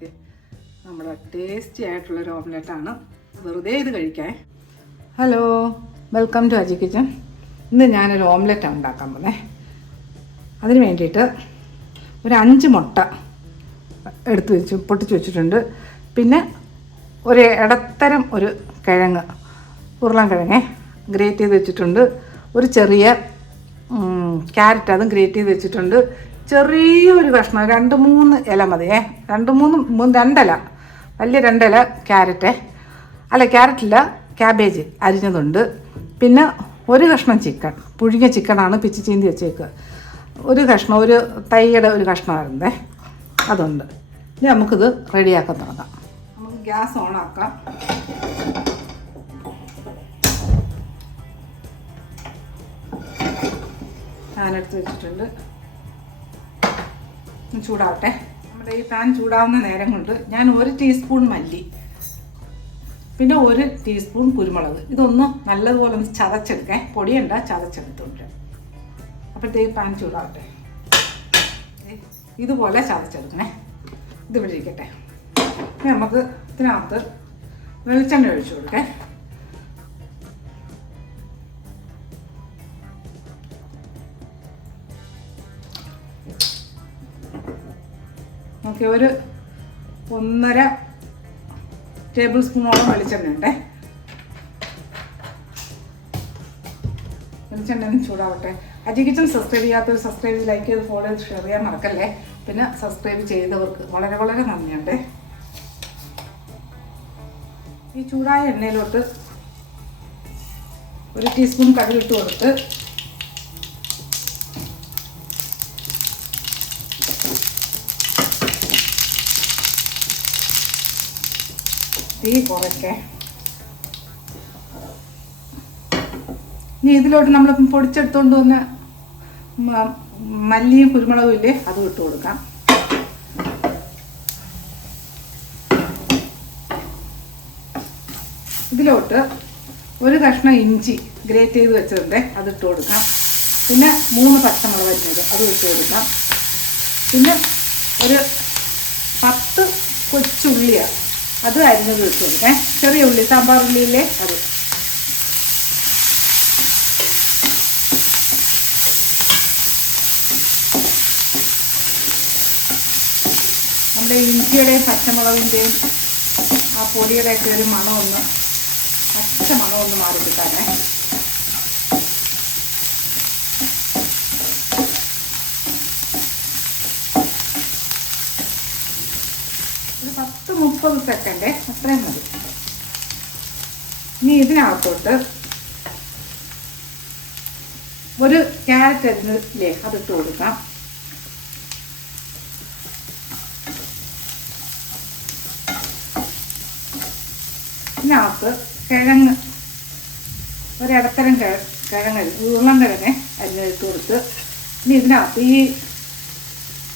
Okay, നമ്മുടെ tasty ആയിട്ടുള്ളൊരു ഓംലെറ്റാണ്. വെറുതെ ഇത് കഴിക്കാൻ. Hello, welcome to Aji kitchen. ഇന്ന് ഞാനൊരു ഓംലെറ്റാണ് ഉണ്ടാക്കാൻ പോകുന്നത്. അതിന് വേണ്ടിയിട്ട് ഒരു 5 മുട്ട പൊട്ടിച്ച് വെച്ചിട്ടുണ്ട്. പിന്നെ ഒരു ഇടത്തരം ഒരു കിഴങ്ങ്, ഉരുളൻകിഴങ്ങ് ഗ്രേറ്റ് ചെയ്ത് വെച്ചിട്ടുണ്ട്. ഒരു ചെറിയ ക്യാരറ്റ് അതും ഗ്രേറ്റ് ചെയ്ത് വെച്ചിട്ടുണ്ട്. ചെറിയൊരു കഷ്ണം 2-3 ഇല മതിയേ, 2 ഇല, വലിയ 2 ഇല ക്യാരറ്റില്ല, ക്യാബേജ് അരിഞ്ഞതുണ്ട്. പിന്നെ ഒരു കഷ്ണം ചിക്കൻ, പുഴുങ്ങിയ ചിക്കനാണ് പിച്ചി ചീന്തി വെച്ചേക്കുക. ഒരു കഷ്ണം, ഒരു തൈയുടെ ഒരു കഷ്ണമായിരുന്നേ, അതുണ്ട്. ഇനി നമുക്കിത് റെഡിയാക്കാൻ തുടങ്ങാം. നമുക്ക് ഗ്യാസ് ഓണാക്കാം. പാനെടുത്ത് വെച്ചിട്ടുണ്ട്, ചൂടാവട്ടെ. നമ്മുടെ ഈ പാൻ ചൂടാവുന്ന നേരം കൊണ്ട് ഞാൻ 1 ടീസ്പൂൺ മല്ലി, പിന്നെ 1 ടീസ്പൂൺ കുരുമുളക്, ഇതൊന്ന് നല്ലതുപോലെ ഒന്ന് ചതച്ചെടുക്കാൻ, പൊടിയണ്ട, ചതച്ചെടുത്തോണ്ട്. അപ്പോഴത്തേക്ക് പാൻ ചൂടാവട്ടെ. ഇതുപോലെ ചതച്ചെടുക്കണേ. ഇതിവിടെ ഇരിക്കട്ടെ. നമുക്ക് ഇതിനകത്ത് വെളിച്ചെണ്ണ ഒഴിച്ചു കൊടുക്കേ. ഓക്കെ, ഒരു 1.5 ടേബിൾ സ്പൂണോളം വെളിച്ചെണ്ണ ഉണ്ടേ. വെളിച്ചെണ്ണ ചൂടാവട്ടെ. അജി കിച്ചൻ സബ്സ്ക്രൈബ് ചെയ്യാത്തവർ സബ്സ്ക്രൈബ് ചെയ്ത്, ലൈക്ക് ചെയ്ത്, ഫോളോ ചെയ്ത്, ഷെയർ ചെയ്യാൻ മറക്കല്ലേ. പിന്നെ സബ്സ്ക്രൈബ് ചെയ്തവർക്ക് വളരെ വളരെ നന്ദിയുണ്ട്. ഈ ചൂടായ എണ്ണയിലോട്ട് 1 ടീസ്പൂൺ കടുകിട്ട് കൊടുത്ത് തീ കുറയ്ക്കേ. ഇനി ഇതിലോട്ട് നമ്മൾ പൊടിച്ചെടുത്തോണ്ട് വന്ന മല്ലിയും കുരുമുളകും ഇല്ലേ, അതും ഇട്ട് കൊടുക്കാം. ഇതിലോട്ട് ഒരു കഷ്ണം ഇഞ്ചി ഗ്രേറ്റ് ചെയ്ത് വെച്ചതുണ്ട്, അതിട്ട് കൊടുക്കാം. പിന്നെ 3 പച്ചമുളക് അരിഞ്ഞത് അതും ഇട്ട് കൊടുക്കാം. പിന്നെ ഒരു 10 കൊച്ചുള്ളിയാണ്, അത് അരിഞ്ഞത് ഇട്ട് കൊടുക്കാം. ചെറിയ ഉള്ളി, സാമ്പാർ ഉള്ളിയില്ലേ, അത്. നമ്മുടെ ഇഞ്ചിയുടെയും പച്ചമുളകിൻ്റെയും ആ പൊടിയുടെയൊക്കെ ഒരു മണമൊന്ന്, പച്ച മണമൊന്ന് മാറി കിട്ടാനേ. ഒരു 10-30 സെക്കൻഡ് അത്രയും മതി. ഇനി ഇതിനകത്തോട്ട് ഒരു ക്യാരറ്റ് അരിഞ്ഞില്ലേ, അതിട്ട് കൊടുക്കാം. ഇതിനകത്ത് കിഴങ്ങ്, ഒരിടത്തരം കിഴങ്ങ്, ഉരുളൻകിഴങ്ങ് അരിഞ്ഞിട്ട് കൊടുത്ത്, ഇനി ഇതിനകത്ത് ഈ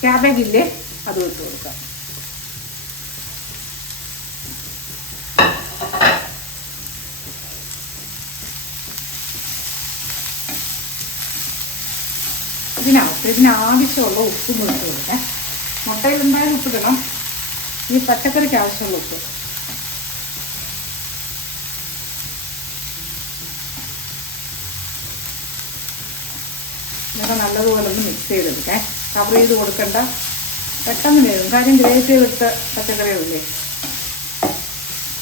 ക്യാബേജ് ഇല്ലേ, അതും ഇട്ട് കൊടുക്കാം. ഇതിനാവശ്യമുള്ള ഉപ്പും ഇട്ട് കൊടുക്കാം. മുട്ടയിൽ എന്തായാലും ഉപ്പിടണം. ഈ പച്ചക്കറിക്ക് ആവശ്യമുള്ള ഉപ്പ്. ഇതൊക്കെ നല്ലതുപോലെ ഒന്ന് മിക്സ് ചെയ്തെടുക്കാം. കവർ ചെയ്ത് കൊടുക്കണ്ട, പെട്ടെന്ന് വേവും. കാര്യം ഗ്രേറ്റ് ചെയ്തെടുത്ത പച്ചക്കറികളില്ലേ,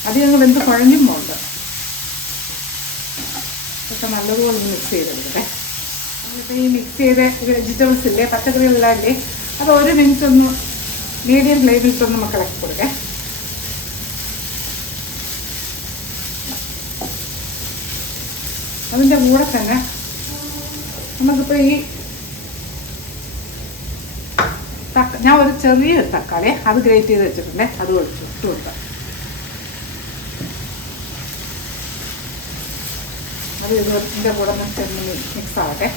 അത് ഞങ്ങൾ വെന്ത് കുഴഞ്ഞും പോകണ്ട. ഇതൊക്കെ നല്ലതുപോലെ ഒന്ന് മിക്സ് ചെയ്തെടുക്കട്ടെ. എന്നിട്ട് ഈ മിക്സ് ചെയ്ത വെജിറ്റബിൾസ് ഇല്ലേ, പച്ചക്കറികളെല്ലാം ഇല്ലേ, അത് 1 മിനിറ്റ് ഒന്ന് മീഡിയം ഫ്ലെയിമിലിട്ടൊന്ന് നമുക്ക് ഇളക്കി കൊടുക്കാം. അതിൻ്റെ കൂടെ തന്നെ നമുക്കിപ്പോൾ ഈ ഞാൻ ഒരു ചെറിയ തക്കാളി അത് ഗ്രേറ്റ് ചെയ്ത് വെച്ചിട്ടുണ്ട്, അത് ഇട്ട് കൊടുക്കാം. അത് ഇതിൻ്റെ കൂടെ മിക്സ് ആവട്ടെ.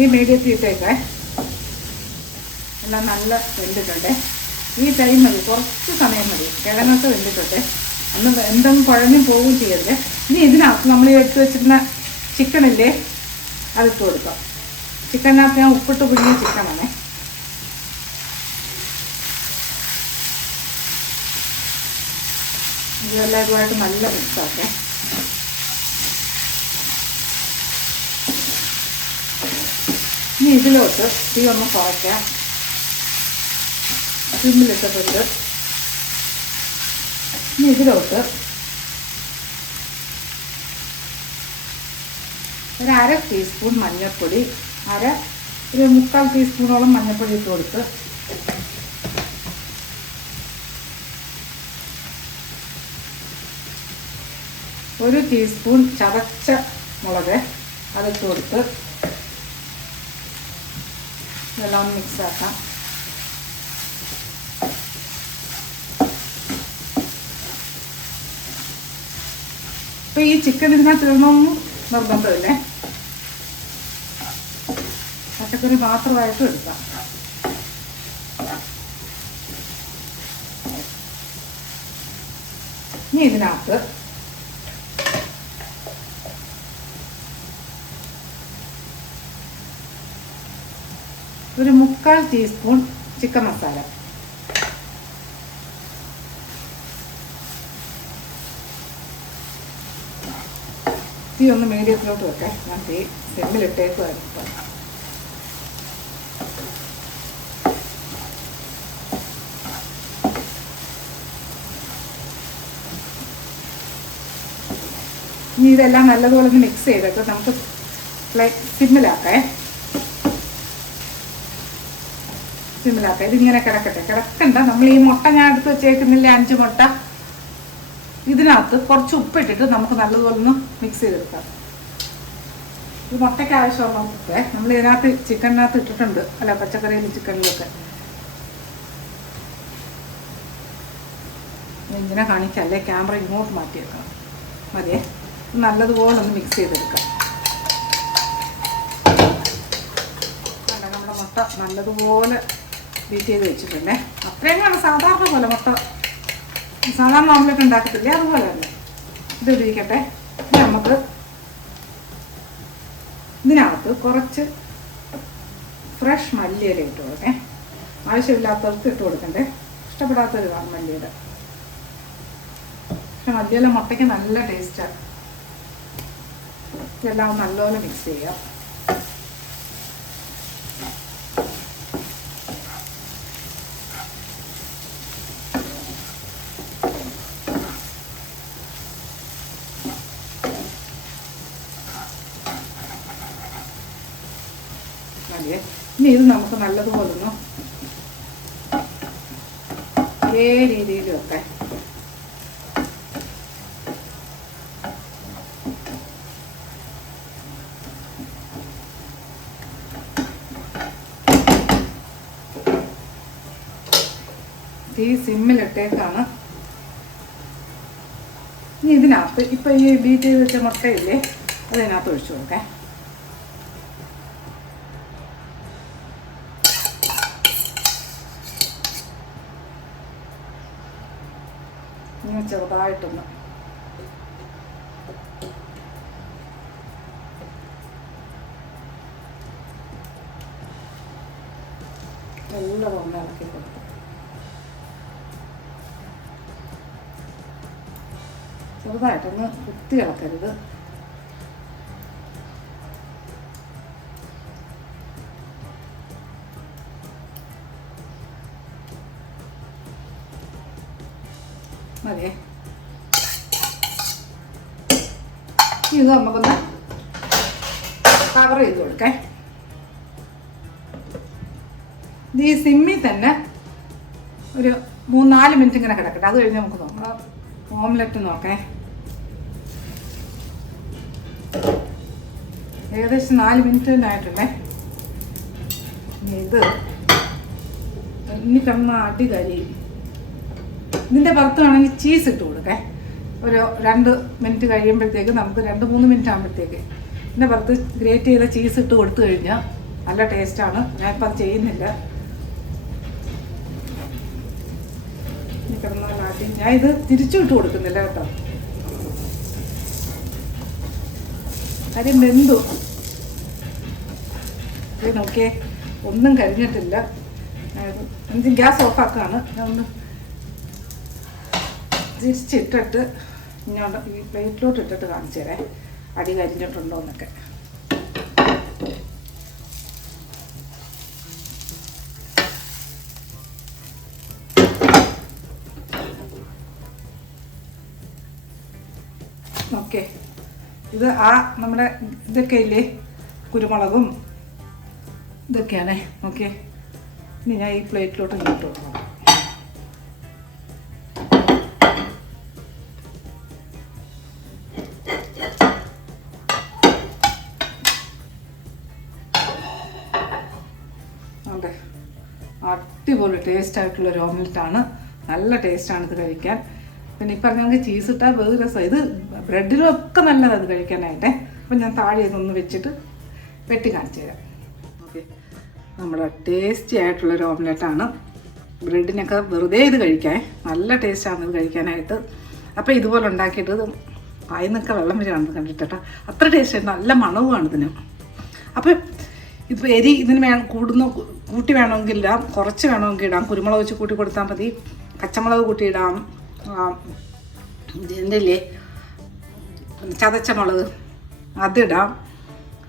ഈ മീഡിയത്തിൽ ഇട്ടേക്കേ. എല്ലാം നല്ല വെന്തിട്ടുണ്ട്. ഈ ടൈം മതി, കുറച്ച് സമയം മതി. കിഴങ്ങൊക്കെ വെന്തിട്ടുണ്ട്. അന്ന് എന്തെങ്കിലും കുഴഞ്ഞും പോവുകയും ചെയ്യരുത്. ഇനി ഇതിനകത്ത് നമ്മൾ എടുത്ത് വെച്ചിരുന്ന ചിക്കനില്ലേ, അതിട്ട് കൊടുക്കാം. ചിക്കനകത്ത് ഞാൻ ഉപ്പിട്ട് പിടിക്കുന്ന ചിക്കനാണേ. ഇതെല്ലാം ഇതുമായിട്ട് നല്ല മിക്സാക്കേ. ഇനി ഇതിലോട്ട് തീ ഒന്ന് കുറയ്ക്കാം. സിമ്മിലിട്ടിട്ടുണ്ട്. ഇനി ഇതിലോട്ട് ഒരു 1/2 ടീസ്പൂൺ മഞ്ഞൾപ്പൊടി, ഒരു 3/4 ടീസ്പൂണോളം മഞ്ഞൾപ്പൊടി ഇട്ട് കൊടുത്ത് ഒരു ടീസ്പൂൺ ചതച്ച മുളക് അതിട്ട് കൊടുത്ത് ഇതെല്ലാം മിക്സാക്കാം. ഇപ്പം ഈ ചിക്കൻ ഇതിനകത്ത് ഇടണമെന്നും നിർബന്ധമില്ലേ, പച്ചക്കറി മാത്രമായിട്ടും എടുക്കാം. ഇനി ഇതിനകത്ത് ഒരു 3/4 ടീസ്പൂൺ ചിക്കൻ മസാല, തീ ഒന്ന് മീഡിയത്തിലോട്ട് വെക്കാം. ഞാൻ തീ സിമ്മിലിട്ടേക്കുമായിരുന്നു. ഇനി ഇതെല്ലാം നല്ലതുപോലെ ഒന്ന് മിക്സ് ചെയ്തിട്ട് നമുക്ക് സിമ്മിലാക്കാം. ഇതിങ്ങനെ കിടക്കണ്ട. നമ്മൾ ഈ മുട്ട ഞാൻ എടുത്ത് വെച്ചേക്കുന്നില്ല, 5 മുട്ട, ഇതിനകത്ത് കുറച്ച് ഉപ്പിട്ടിട്ട് നമുക്ക് നല്ലതുപോലെ ഒന്ന് മിക്സ് ചെയ്തെടുക്കാം. ഈ മുട്ടയ്ക്ക് ആവശ്യമുള്ള ഉപ്പ് നമ്മൾ ഇതിനകത്ത് ചിക്കനകത്ത് ഇട്ടിട്ടുണ്ട്, അല്ല പച്ചക്കറിയിലും ചിക്കനിലൊക്കെ. ഇങ്ങനെ കാണിക്കല്ലേ, ക്യാമറ ഇങ്ങോട്ട് മാറ്റിയേക്കാം. മതിയേ, നല്ലതുപോലെ ഒന്ന് മിക്സ് ചെയ്തെടുക്കാം. നമ്മുടെ മുട്ട നല്ലതുപോലെ ബീറ്റ് ചെയ്ത് വെച്ചിട്ടുണ്ടേ. അത്രയും സാധാരണ പോലെ മുട്ട സാധാരണ ഓംലെറ്റ് ഉണ്ടാക്കത്തില്ലേ, അതുപോലെ തന്നെ ഇത് ഇരിക്കട്ടെ. നമുക്ക് ഇതിനകത്ത് കുറച്ച് ഫ്രഷ് മല്ലിയില ഇട്ട് കൊടുക്കേ. ആവശ്യമില്ലാത്തവർക്ക് ഇട്ട് കൊടുക്കണ്ടേ, ഇഷ്ടപ്പെടാത്തൊരു കാണും മല്ലിയില. പക്ഷെ മല്ലിയില മുട്ടയ്ക്ക് നല്ല ടേസ്റ്റാണ്. ഇതെല്ലാം നല്ലപോലെ മിക്സ് ചെയ്യാം. ഇനി ഇത് നമുക്ക് നല്ലതുപോലെ ഒന്ന് ഒരേ രീതിയിൽ വെക്കാം. തീ സിമ്മിലിട്ടേക്കാണ്. ഇനി ഇതിനകത്ത് ഇപ്പം ഈ ബീറ്റ് ചെയ്ത് വെച്ച മുട്ടയില്ലേ, അതിനകത്ത് ഒഴിച്ചു കൊടുക്കാം. ഇങ്ങനെ ചെറുതായിട്ടൊന്ന് എല്ലാം ഒന്ന് ഇളക്കി കൊടുത്തു. ചെറുതായിട്ടൊന്ന് കുത്തി ഇളക്കരുത്. മതിയേ. ഇത് നമുക്കൊന്ന് കവർ ചെയ്ത് കൊടുക്കാം. ഇത് ഈ സിമ്മിൽ തന്നെ ഒരു 3-4 മിനിറ്റ് ഇങ്ങനെ കിടക്കട്ടെ. അത് കഴിഞ്ഞ് നമുക്ക് നോക്കാം. ഓംലെറ്റ് നോക്കേ. ഏകദേശം 4 മിനിറ്റ് തന്നെ ആയിട്ടുണ്ടേ. ഇത് ഇനി കിടന്ന അടി കരിയും. ഇതിൻ്റെ പുറത്ത് വേണമെങ്കിൽ ചീസ് ഇട്ട് കൊടുക്കേ. ഒരു 2 മിനിറ്റ് കഴിയുമ്പോഴത്തേക്ക് നമുക്ക് 2-3 മിനിറ്റ് ആകുമ്പോഴത്തേക്ക് ഇതിൻ്റെ പുറത്ത് ഗ്രേറ്റ് ചെയ്ത ചീസ് ഇട്ട് കൊടുത്തു കഴിഞ്ഞാൽ നല്ല ടേസ്റ്റാണ്. ഞാനിപ്പോൾ അത് ചെയ്യുന്നില്ല. കിടന്നാലാട്ടി ഞാൻ ഇത് തിരിച്ചു ഇട്ട് കൊടുക്കുന്നില്ല കേട്ടോ. കാര്യം വെന്തു. ഇത് നോക്കിയേ, ഒന്നും കഴിഞ്ഞിട്ടില്ല. എനിക്ക് ഗ്യാസ് ഓഫാക്കുകയാണ്. ഞാൻ ഒന്ന് തിരിച്ചിട്ടിട്ട് ഇങ്ങോട്ട് ഈ പ്ലേറ്റിലോട്ട് ഇട്ടിട്ട് കാണിച്ചു തരാം അടി കരിഞ്ഞിട്ടുണ്ടോ എന്നൊക്കെ. ഓക്കെ, ഇത് നമ്മുടെ ഇതൊക്കെ ഇല്ലേ, കുരുമുളകും ഇതൊക്കെയാണേ. ഓക്കെ, ഇനി ഞാൻ ഈ പ്ലേറ്റിലോട്ട് ഇട്ട് കൊടുക്കണം. അതെ, അടിപൊളി ടേസ്റ്റായിട്ടുള്ളൊരു ഓംലെറ്റാണ്. നല്ല ടേസ്റ്റാണ് ഇത് കഴിക്കാൻ. പിന്നെ ഈ പറഞ്ഞ നമുക്ക് ചീസ് ഇട്ടാൽ വേറെ രസം. ഇത് ബ്രെഡിലും ഒക്കെ നല്ലതാണ് ഇത് കഴിക്കാനായിട്ടേ. അപ്പം ഞാൻ താഴെ ഇതൊന്ന് വെച്ചിട്ട് വെട്ടി കാണിച്ചു തരാം. ഓക്കെ, നമ്മുടെ ടേസ്റ്റി ആയിട്ടുള്ളൊരു ഓംലെറ്റാണ്. ബ്രെഡിനൊക്കെ വെറുതെ ഇത് കഴിക്കാൻ നല്ല ടേസ്റ്റാണ് ഇത് കഴിക്കാനായിട്ട്. അപ്പോൾ ഇതുപോലെ ഉണ്ടാക്കിയിട്ട് ഇത് വായിന്നൊക്കെ വെള്ളം വരികയാണ് കണ്ടിട്ടോ. അത്ര ടേസ്റ്റ്, നല്ല മണവുമാണ് ഇതിന്. അപ്പോൾ ഇതിപ്പോൾ എരി ഇതിന് കൂട്ടി വേണമെങ്കിൽ ഇടാം, കുറച്ച് വേണമെങ്കിൽ ഇടാം. കുരുമുളക് വെച്ച് കൂട്ടി കൊടുത്താൽ മതി. പച്ചമുളക് കൂട്ടി ഇടാം. ഇതില്ലേ ചതച്ച മുളക് അതിടാം.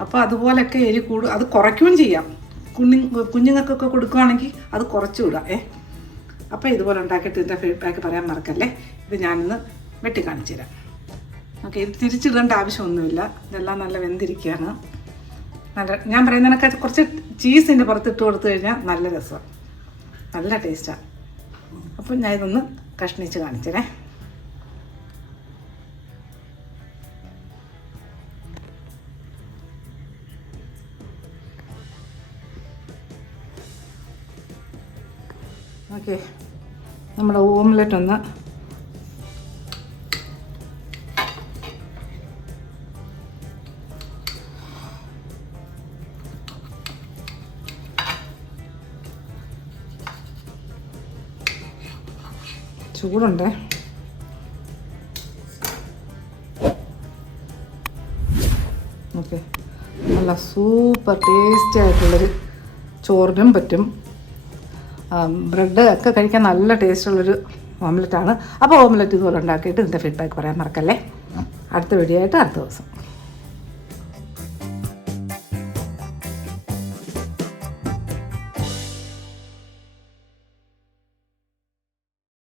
അപ്പോൾ അതുപോലെയൊക്കെ എരി അത് കുറയ്ക്കുകയും ചെയ്യാം. കുഞ്ഞുങ്ങൾക്കൊക്കെ കൊടുക്കുകയാണെങ്കിൽ അത് കുറച്ചും ഇടാം. അപ്പോൾ ഇതുപോലെ ഉണ്ടാക്കിയിട്ട് ഇതിൻ്റെ ഫീഡ്ബാക്ക് പറയാൻ മറക്കല്ലേ. ഇത് ഞാനിന്ന് വെട്ടി കാണിച്ചു തരാം. ഓക്കെ, ഇത് തിരിച്ചിടേണ്ട ആവശ്യമൊന്നുമില്ല. ഇതെല്ലാം നല്ല വെന്തിരിക്കുകയാണ്. നല്ല, ഞാൻ പറയുന്നതിനൊക്കെ കുറച്ച് ചീസിൻ്റെ പുറത്തിട്ട് കൊടുത്തു കഴിഞ്ഞാൽ നല്ല രസമാണ്, നല്ല ടേസ്റ്റാണ്. അപ്പോൾ ഞാൻ ഇതൊന്ന് കഷ്ണിച്ച് കാണിച്ചേ. ഓക്കെ, നമ്മുടെ ഓംലെറ്റ് ഒന്ന് ചൂടുണ്ട്. ഓക്കെ, നല്ല സൂപ്പർ ടേസ്റ്റി ആയിട്ടുള്ളൊരു ചോറിനും പറ്റും. ബ്രെഡ് ഒക്കെ കഴിക്കാൻ നല്ല ടേസ്റ്റുള്ളൊരു ഓംലെറ്റാണ്. അപ്പോൾ ഓംലെറ്റ് ഇതുപോലെ ഉണ്ടാക്കിയിട്ട് ഇതിൻ്റെ ഫീഡ്ബാക്ക് പറയാൻ മറക്കല്ലേ. അടുത്ത വീഡിയോ ആയിട്ട് അടുത്ത ദിവസം.